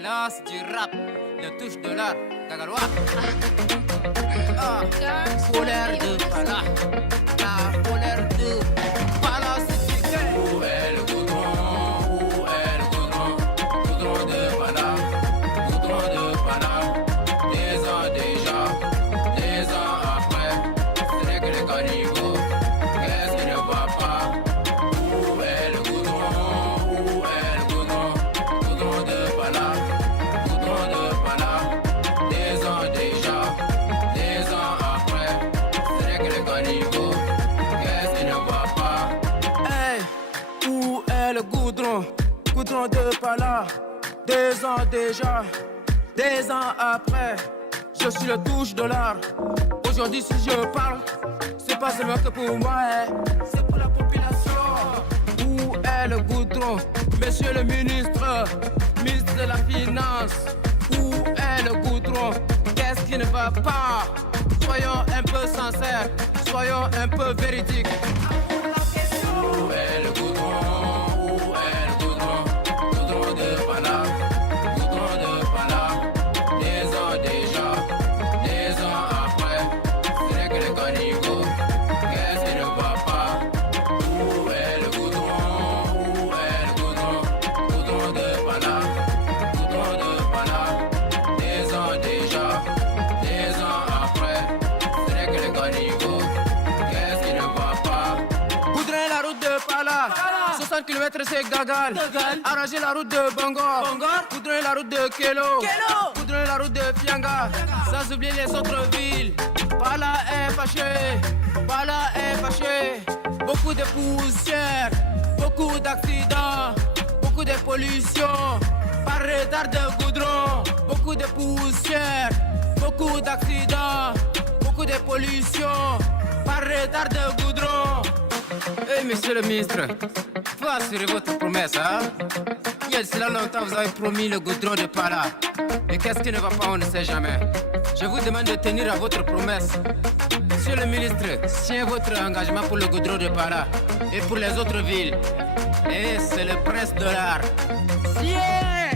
l'excellence du rap, le touche de l'art, Kagalois. Colère de Pala, la colère de Pala, c'est du fait. Où est le goudron? Où est le goudron? Goudron de Pala, goudron de Pala. Des ans déjà, des ans après, ce n'est que les caniveaux. Qu'est-ce qui ne va pas? Où est le goudron? Où est le goudron? Goudron de Pala, goudron de Pala. Des ans déjà, des ans après, ce n'est que les caniveaux. Qu'est-ce qui ne va pas? Hey, où est le goudron? Goudron de Pala. Des ans déjà, des ans après, je suis le touche de l'art. Aujourd'hui si je parle, c'est pas seulement que pour moi, c'est pour la population. Où est le goudron? Monsieur le ministre, ministre de la finance. Où est le goudron? Qu'est-ce qui ne va pas? Soyons un peu sincères, soyons un peu véridiques. Où est le goudron? Où est le goudron? Goudron de Pala, goudron de Pala. Des ans déjà, des ans après, ce n'est que les caniveaux. Qu'est-ce qui ne va pas? Où est le goudron? Où est le goudron? Goudron de Pala, goudron de Pala. Des ans déjà, des ans après, ce n'est que les caniveaux. Qu'est-ce qui ne va pas? Goudron la route de Pala, 60 km c'est Gagal. Arranger la route de Bangor, Goudron la route de Kelo, Goudron la route de Fianga. Sans oublier les autres villes. Pala est fâché, Pala est fâché. Beaucoup de poussière, beaucoup d'accidents, beaucoup de pollution. Par retard de goudron, beaucoup de poussière, beaucoup d'accidents, beaucoup de pollution. Par retard de goudron. Hey, monsieur le ministre, faut assurer votre promesse, hein? Il y a cela longtemps, vous avez promis le goudron de Pala. Mais qu'est-ce qui ne va pas, on ne sait jamais. Je vous demande de tenir à votre promesse. Monsieur le ministre, signez votre engagement pour le goudron de Pala et pour les autres villes. Et c'est le prince de l'art. Signez!